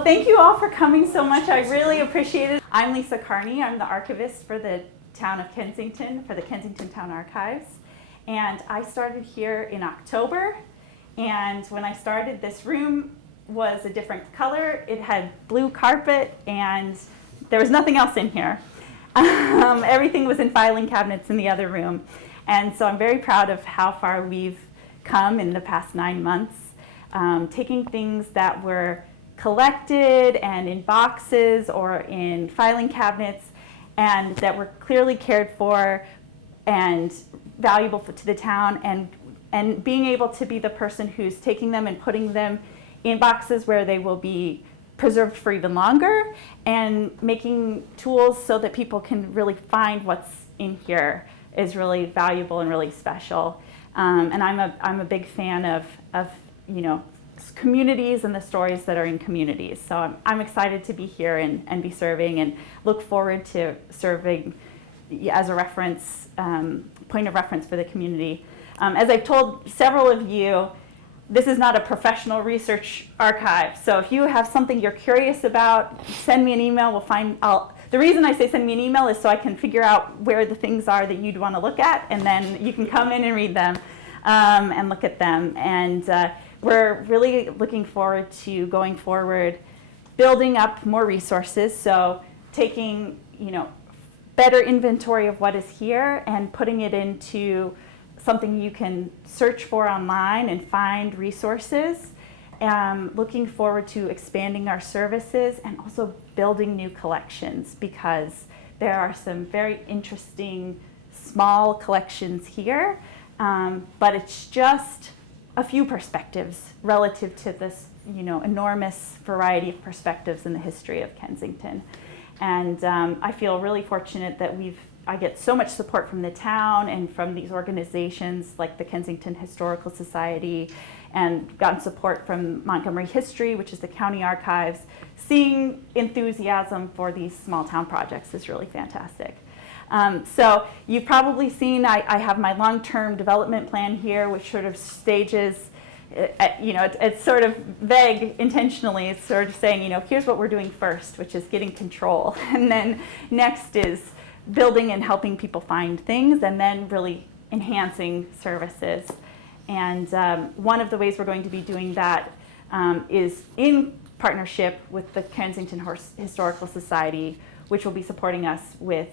Well, thank you all for coming so much. I really appreciate it. I'm Lisa Carney. I'm the archivist for the town of Kensington, for the Kensington Town Archives. And I started here in October. And when I started, this room was a different color. It had blue carpet, and there was nothing else in here. Everything was in filing cabinets in the other room. And so I'm very proud of how far we've come in the past 9 months, taking things that were collected and in boxes or in filing cabinets and that were clearly cared for and valuable to the town, and being able to be the person who's taking them and putting them in boxes where they will be preserved for even longer, and making tools so that people can really find what's in here is really valuable and really special. And I'm a big fan of communities and the stories that are in communities. So I'm excited to be here and be serving, and look forward to serving as a reference, point of reference for the community. As I've told several of you, this is not a professional research archive. So if you have something you're curious about, send me an email. The reason I say send me an email is so I can figure out where the things are that you'd want to look at, and then you can come in and read them and look at them. And we're really looking forward to going forward, building up more resources. So taking, better inventory of what is here and putting it into something you can search for online and find resources. Looking forward to expanding our services and also building new collections, because there are some very interesting small collections here, but it's just a few perspectives relative to this enormous variety of perspectives in the history of Kensington. And I feel really fortunate that I get so much support from the town and from these organizations like the Kensington Historical Society, and gotten support from Montgomery History, which is the county archives. Seeing enthusiasm for these small town projects is really fantastic. So you've probably seen I have my long-term development plan here, which sort of stages, it's sort of vague intentionally. It's sort of saying, here's what we're doing first, which is getting control. And then next is building and helping people find things, and then really enhancing services. And one of the ways we're going to be doing that is in partnership with the Kensington Historical Society, which will be supporting us with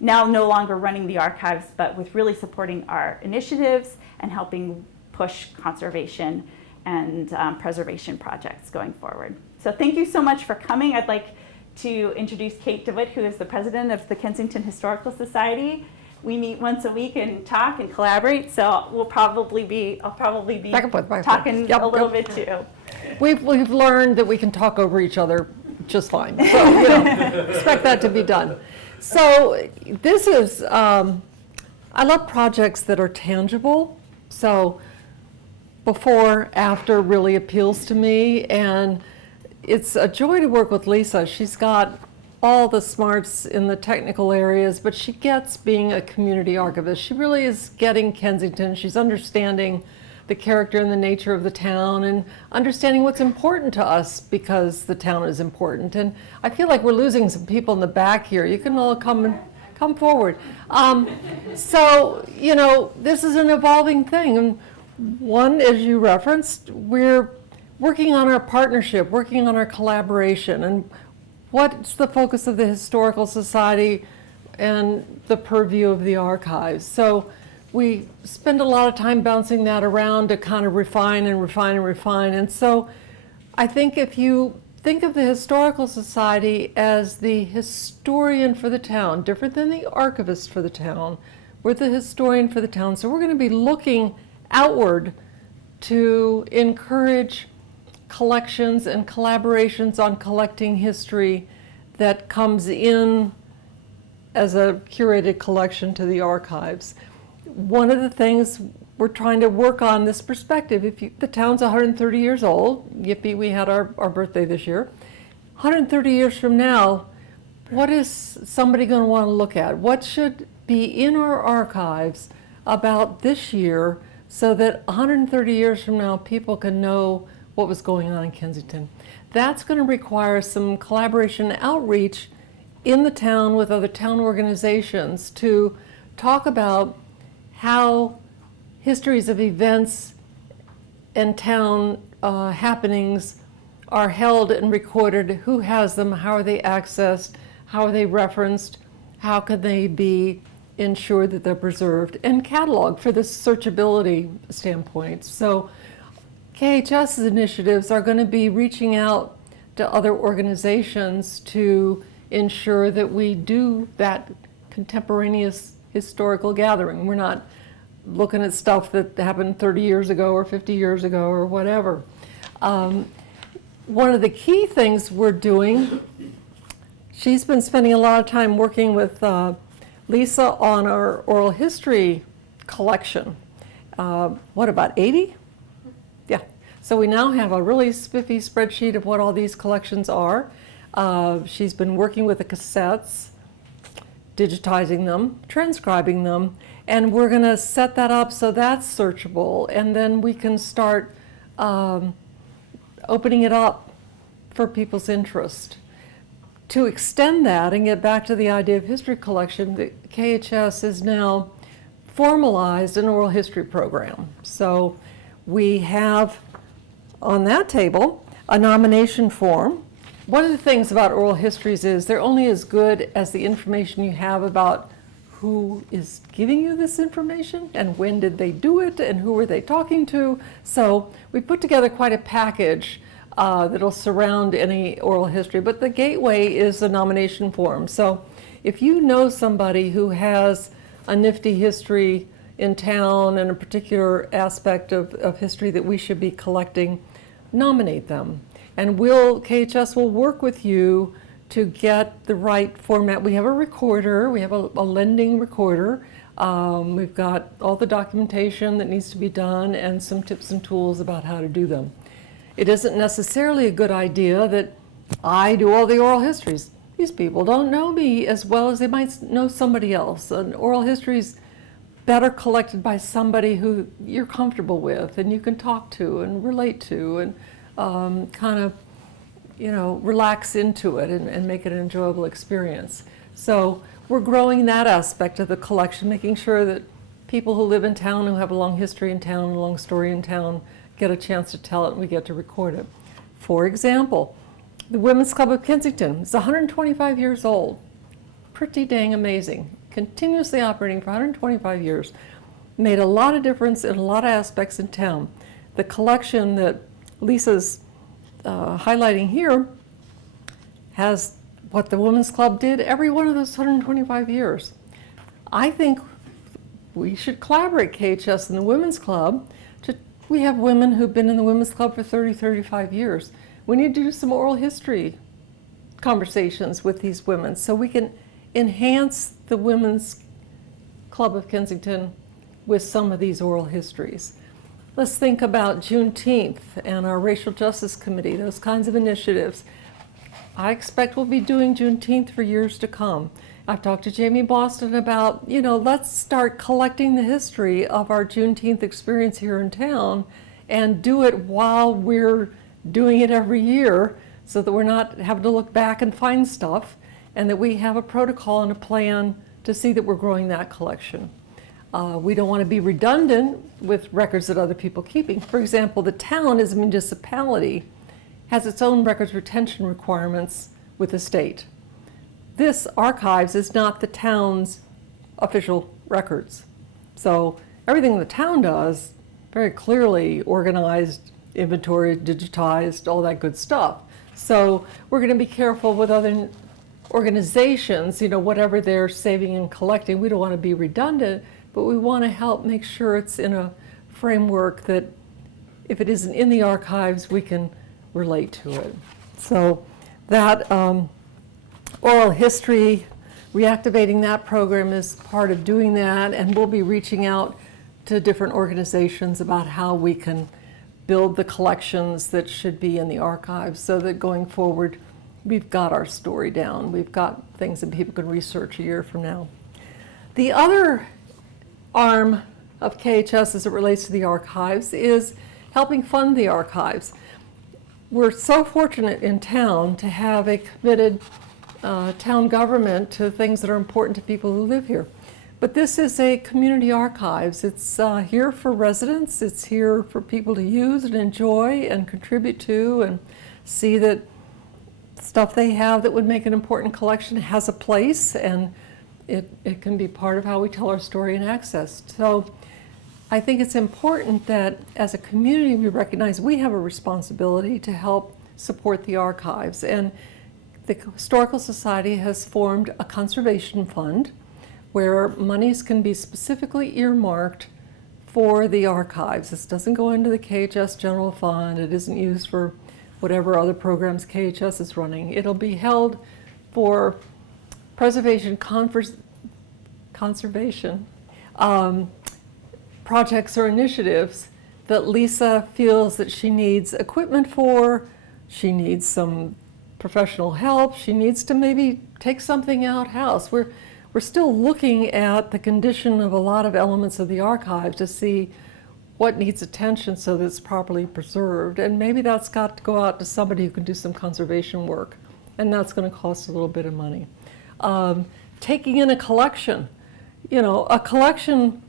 now no longer running the archives, but with really supporting our initiatives and helping push conservation and preservation projects going forward. So thank you so much for coming. I'd like to introduce Kate DeWitt, who is the president of the Kensington Historical Society. We meet once a week and talk and collaborate, so I'll probably be back and forth. Talking a little bit too. We've learned that we can talk over each other just fine. So expect that to be done. So this is, I love projects that are tangible. So before, after really appeals to me, and it's a joy to work with Lisa. She's got all the smarts in the technical areas, but she gets being a community archivist. She really is getting Kensington. She's understanding the character and the nature of the town, and understanding what's important to us because the town is important. And I feel like we're losing some people in the back here. You can all come forward. So, this is an evolving thing. And one, as you referenced, we're working on our partnership, working on our collaboration, and what's the focus of the Historical Society and the purview of the archives. So we spend a lot of time bouncing that around to kind of refine and refine and refine. And so I think if you think of the Historical Society as the historian for the town, different than the archivist for the town, we're the historian for the town. So we're going to be looking outward to encourage collections and collaborations on collecting history that comes in as a curated collection to the archives. One of the things we're trying to work on this perspective, the town's 130 years old, yippee, we had our birthday this year. 130 years from now, what is somebody going to want to look at? What should be in our archives about this year so that 130 years from now people can know what was going on in Kensington? that's going to require some collaboration and outreach in the town with other town organizations to talk about how histories of events and town happenings are held and recorded, who has them, how are they accessed, how are they referenced, how can they be ensured that they're preserved, and cataloged for the searchability standpoint. So KHS's initiatives are going to be reaching out to other organizations to ensure that we do that contemporaneous historical gathering. We're not looking at stuff that happened 30 years ago or 50 years ago or whatever. One of the key things we're doing, she's been spending a lot of time working with Lisa on our oral history collection. What, about 80? Yeah. So we now have a really spiffy spreadsheet of what all these collections are. She's been working with the cassettes, digitizing them, transcribing them, and we're going to set that up so that's searchable, and then we can start opening it up for people's interest. To extend that and get back to the idea of history collection, the KHS has now formalized an oral history program. So we have on that table a nomination form. One of the things about oral histories is they're only as good as the information you have about who is giving you this information and when did they do it and who were they talking to. So we put together quite a package that'll surround any oral history, but the gateway is the nomination form. So if you know somebody who has a nifty history in town and a particular aspect of history that we should be collecting, nominate them. And KHS will work with you to get the right format. We have a recorder, we have a lending recorder. We've got all the documentation that needs to be done and some tips and tools about how to do them. It isn't necessarily a good idea that I do all the oral histories. These people don't know me as well as they might know somebody else. An oral history is better collected by somebody who you're comfortable with and you can talk to and relate to and kind of, relax into it and make it an enjoyable experience. So we're growing that aspect of the collection, making sure that people who live in town, who have a long history in town, a long story in town, get a chance to tell it and we get to record it. For example, the Women's Club of Kensington is 125 years old. Pretty dang amazing. Continuously operating for 125 years. Made a lot of difference in a lot of aspects in town. The collection that Lisa's highlighting here has what the Women's Club did every one of those 125 years. I think we should collaborate, KHS and the Women's Club. We have women who've been in the Women's Club for 30, 35 years. We need to do some oral history conversations with these women so we can enhance the Women's Club of Kensington with some of these oral histories. Let's think about Juneteenth and our Racial Justice Committee, those kinds of initiatives. I expect we'll be doing Juneteenth for years to come. I've talked to Jamie Boston about, let's start collecting the history of our Juneteenth experience here in town and do it while we're doing it every year so that we're not having to look back and find stuff, and that we have a protocol and a plan to see that we're growing that collection. We don't want to be redundant with records that other people are keeping. For example, the town as a municipality has its own records retention requirements with the state. This archives is not the town's official records. So everything the town does, very clearly organized, inventoried, digitized, all that good stuff. So we're going to be careful with other organizations, whatever they're saving and collecting. We don't want to be redundant, but we want to help make sure it's in a framework that if it isn't in the archives, we can relate to it. So that oral history, reactivating that program is part of doing that, and we'll be reaching out to different organizations about how we can build the collections that should be in the archives so that going forward we've got our story down. We've got things that people can research a year from now. The other arm of KHS as it relates to the archives is helping fund the archives. we're so fortunate in town to have a committed town government to things that are important to people who live here. But this is a community archives. It's here for residents. It's here for people to use and enjoy and contribute to and see that stuff they have that would make an important collection has a place, and it can be part of how we tell our story and access. So I think it's important that as a community we recognize we have a responsibility to help support the archives. And the Historical Society has formed a conservation fund where monies can be specifically earmarked for the archives. This doesn't go into the KHS general fund. It isn't used for whatever other programs KHS is running. It'll be held for preservation, conservation projects or initiatives that Lisa feels that she needs equipment for, she needs some professional help, she needs to maybe take something out-house. We're still looking at the condition of a lot of elements of the archive to see what needs attention so that it's properly preserved. And maybe that's got to go out to somebody who can do some conservation work, and that's going to cost a little bit of money. Taking in a collection. You know, a collection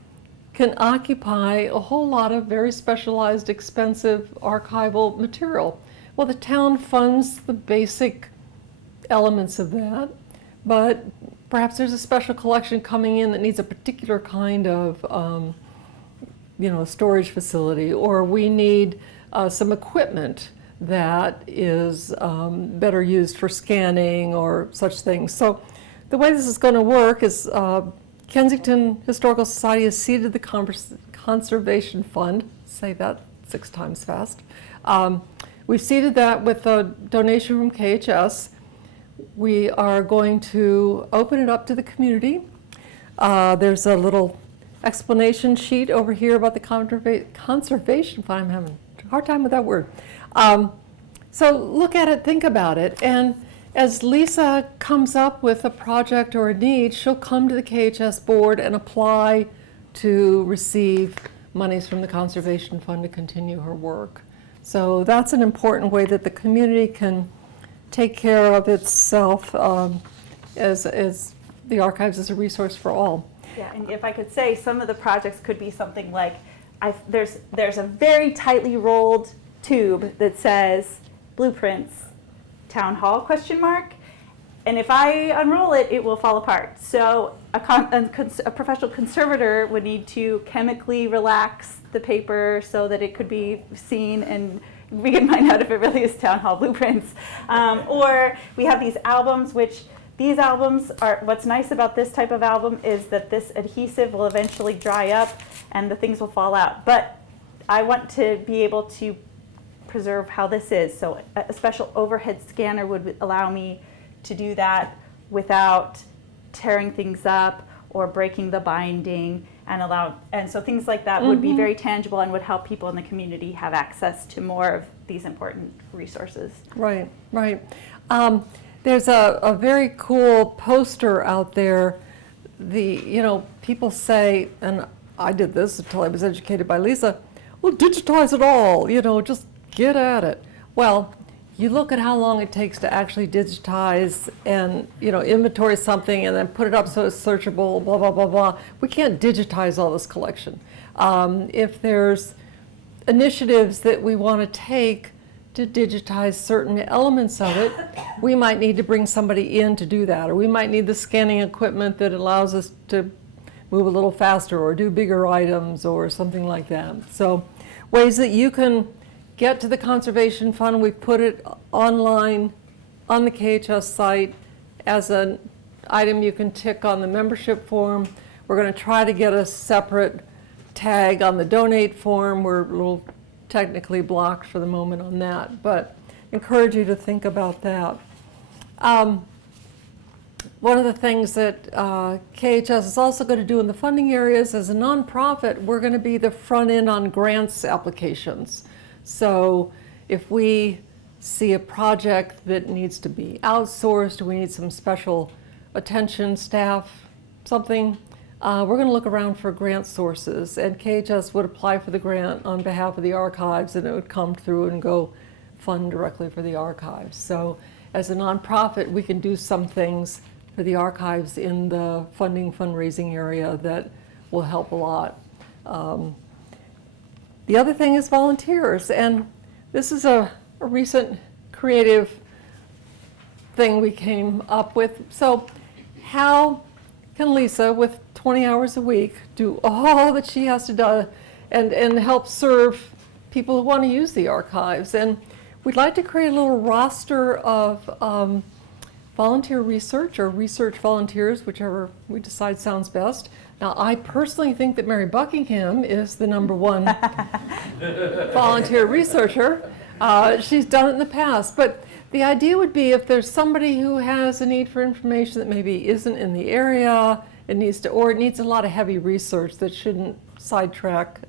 can occupy a whole lot of very specialized, expensive archival material. Well, the town funds the basic elements of that, but perhaps there's a special collection coming in that needs a particular kind of storage facility, or we need some equipment that is better used for scanning or such things. So the way this is going to work is Kensington Historical Society has seeded the Conservation Fund, say that 6 times fast. We've seeded that with a donation from KHS. We are going to open it up to the community. There's a little explanation sheet over here about the Conservation Fund. I'm having a hard time with that word. So look at it, think about it, and as Lisa comes up with a project or a need, she'll come to the KHS board and apply to receive monies from the Conservation Fund to continue her work. So that's an important way that the community can take care of itself as the archives is a resource for all. Yeah, and if I could say, some of the projects could be something like, there's a very tightly rolled tube that says blueprints, town hall, ? And if I unroll it, it will fall apart. So a professional conservator would need to chemically relax the paper so that it could be seen, and we can find out if it really is town hall blueprints. Or we have these albums, which these albums are, what's nice about this type of album is that this adhesive will eventually dry up and the things will fall out. But I want to be able to preserve how this is. So a special overhead scanner would allow me to do that without tearing things up or breaking the binding, and so things like that would be very tangible and would help people in the community have access to more of these important resources. Right, right. There's a very cool poster out there. People say, and I did this until I was educated by Lisa, well, digitize it all, just get at it. Well, you look at how long it takes to actually digitize and, inventory something and then put it up so it's searchable, blah, blah, blah, blah. We can't digitize all this collection. If there's initiatives that we want to take to digitize certain elements of it, we might need to bring somebody in to do that, or we might need the scanning equipment that allows us to move a little faster or do bigger items or something like that. So ways that you can get to the Conservation Fund, we put it online on the KHS site as an item you can tick on the membership form. We're going to try to get a separate tag on the donate form. We're a little technically blocked for the moment on that, but encourage you to think about that. One of the things that KHS is also going to do in the funding areas, as a nonprofit, we're going to be the front end on grants applications. So if we see a project that needs to be outsourced, we need some special attention, staff, something, we're going to look around for grant sources, and KHS would apply for the grant on behalf of the archives, and it would come through and go fund directly for the archives. So as a nonprofit, we can do some things for the archives in the fundraising area that will help a lot. The other thing is volunteers, and this is a recent creative thing we came up with. So how can Lisa, with 20 hours a week, do all that she has to do and help serve people who want to use the archives? And we'd like to create a little roster of volunteer research or research volunteers, whichever we decide sounds best. Now, I personally think that Mary Buckingham is the #1 volunteer researcher. She's done it in the past, but the idea would be if there's somebody who has a need for information that maybe isn't in the area, it needs a lot of heavy research that shouldn't sidetrack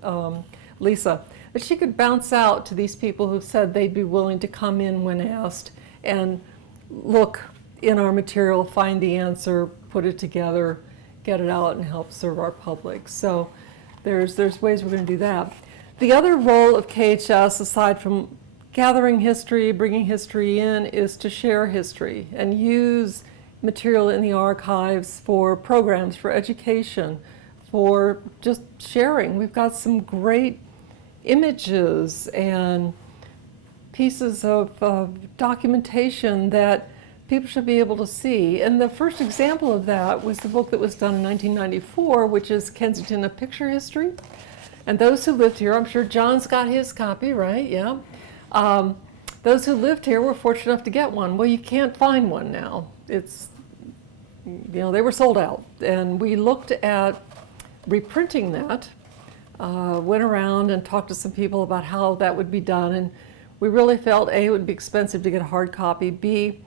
Lisa, that she could bounce out to these people who said they'd be willing to come in when asked and look in our material, find the answer, put it together, get it out, and help serve our public. So there's ways we're going to do that. The other role of KHS, aside from gathering history, bringing history in, is to share history and use material in the archives for programs, for education, for just sharing. We've got some great images and pieces of documentation that people should be able to see. And the first example of that was the book that was done in 1994, which is Kensington, A Picture History. And those who lived here, I'm sure John's got his copy, right? Yeah. Those who lived here were fortunate enough to get one. Well, you can't find one now. It's, they were sold out. And we looked at reprinting that, went around and talked to some people about how that would be done. And we really felt, A, it would be expensive to get a hard copy, B,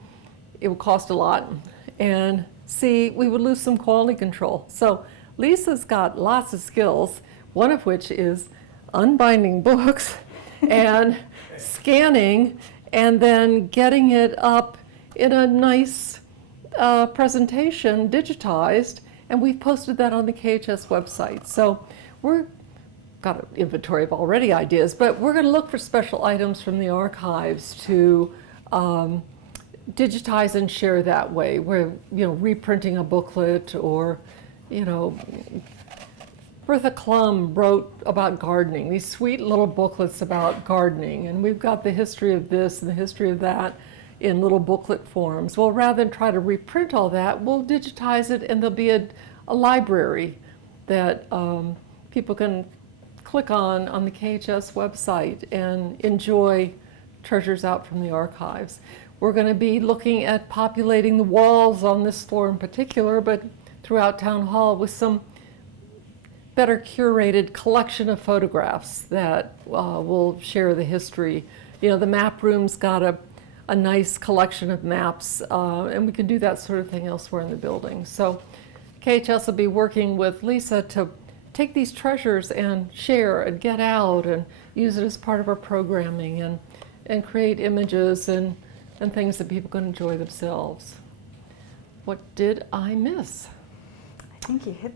it would cost a lot, and C, we would lose some quality control. So Lisa's got lots of skills, one of which is unbinding books and scanning and then getting it up in a nice presentation, digitized, and we've posted that on the KHS website. So we're got an inventory of already ideas, but we're going to look for special items from the archives to digitize and share that way. We're reprinting a booklet, or Bertha Klum wrote about gardening, these sweet little booklets about gardening, and we've got the history of this and the history of that in little booklet forms. Well, rather than try to reprint all that, we'll digitize it, and there'll be a library that people can click on the KHS website and enjoy treasures out from the archives. We're going to be looking at populating the walls on this floor in particular, but throughout Town Hall, with some better curated collection of photographs that will share the history. The map room's got a nice collection of maps, and we can do that sort of thing elsewhere in the building. So KHS will be working with Lisa to take these treasures and share and get out and use it as part of our programming and create images and things that people can enjoy themselves. What did I miss? I think you hit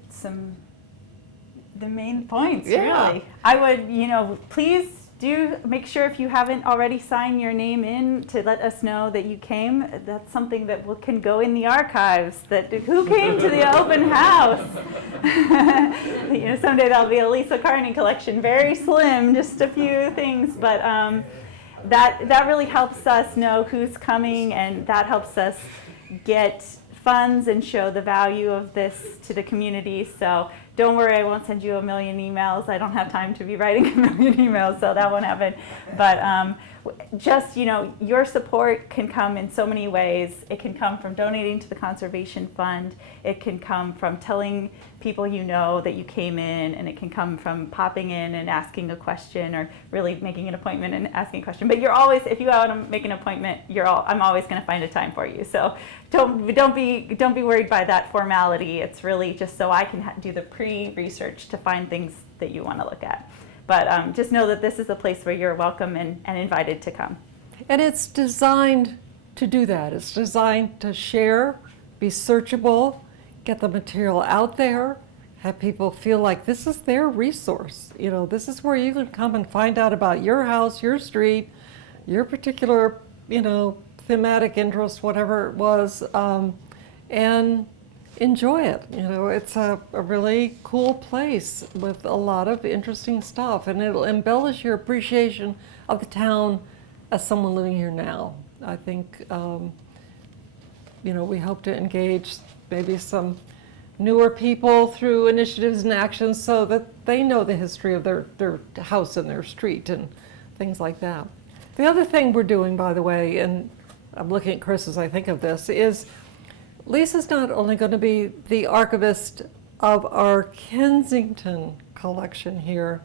the main points, Yeah. really. I would, please do make sure, if you haven't already, sign your name in to let us know that you came. That's something that can go in the archives, that who came to the open house. Someday there'll be a Lisa Carney collection, very slim, just a few things, but that really helps us know who's coming, and that helps us get funds and show the value of this to the community. So don't worry, I won't send you a million emails. I don't have time to be writing a million emails, so that won't happen. But just, your support can come in so many ways. It can come from donating to the Conservation Fund. It can come from telling people that you came in, and it can come from popping in and asking a question, or really making an appointment and asking a question. But you're always, if you want to make an appointment, I'm always going to find a time for you. So don't be worried by that formality. It's really just so I can do the pre-research to find things that you want to look at. But just know that this is a place where you're welcome and invited to come. And it's designed to do that. It's designed to share, be searchable, get the material out there, have people feel like this is their resource. This is where you can come and find out about your house, your street, your particular, thematic interest, whatever it was, and enjoy it. It's a really cool place with a lot of interesting stuff, and it'll embellish your appreciation of the town as someone living here now. I think, we hope to engage maybe some newer people through initiatives and actions so that they know the history of their house and their street and things like that. The other thing we're doing, by the way, and I'm looking at Chris as I think of this, is Lisa's not only going to be the archivist of our Kensington collection here,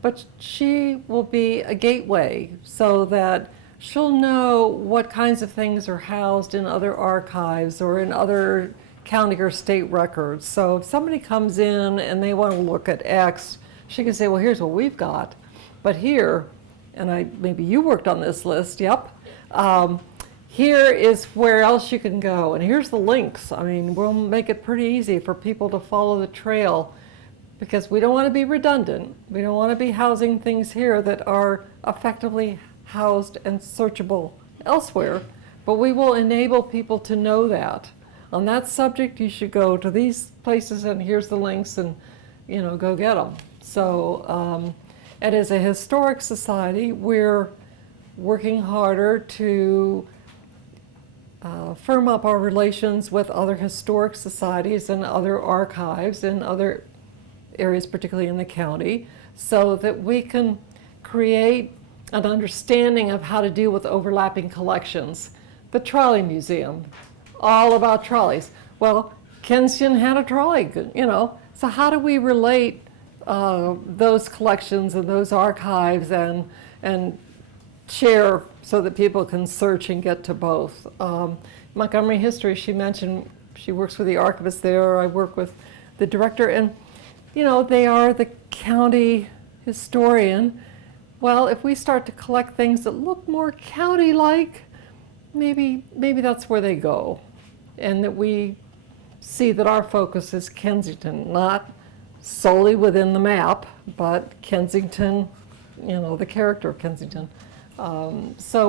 but she will be a gateway so that she'll know what kinds of things are housed in other archives or in other county or state records. So if somebody comes in and they want to look at X, she can say, well, here's what we've got. But here, and maybe you worked on this list, yep. Here is where else you can go, and here's the links. I mean, we'll make it pretty easy for people to follow the trail because we don't want to be redundant. We don't want to be housing things here that are effectively housed and searchable elsewhere, but we will enable people to know that. On that subject, you should go to these places, and here's the links, and go get them. So, and as a historic society, we're working harder to firm up our relations with other historic societies and other archives in other areas, particularly in the county, so that we can create an understanding of how to deal with overlapping collections. The Trolley Museum, all about trolleys. Well, Kensington had a trolley, so how do we relate those collections and those archives and share so that people can search and get to both. Montgomery History, she mentioned, she works with the archivist there, I work with the director, and they are the county historian. Well, if we start to collect things that look more county-like, maybe that's where they go, and that we see that our focus is Kensington, not solely within the map, but Kensington, the character of Kensington. So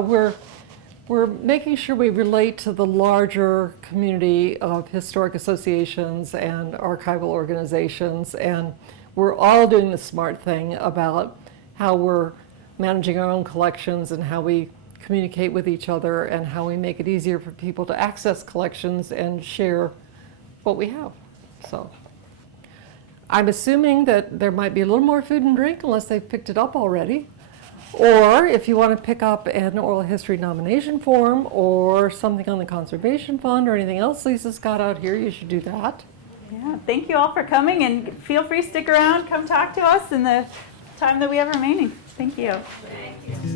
we're making sure we relate to the larger community of historic associations and archival organizations, and we're all doing the smart thing about how we're managing our own collections and how we communicate with each other and how we make it easier for people to access collections and share what we have. So I'm assuming that there might be a little more food and drink unless they've picked it up already. Or if you want to pick up an oral history nomination form or something on the Conservation Fund or anything else Lisa's got out here, you should do that. Yeah, thank you all for coming, and feel free to stick around, come talk to us in the time that we have remaining. Thank you. Thank you.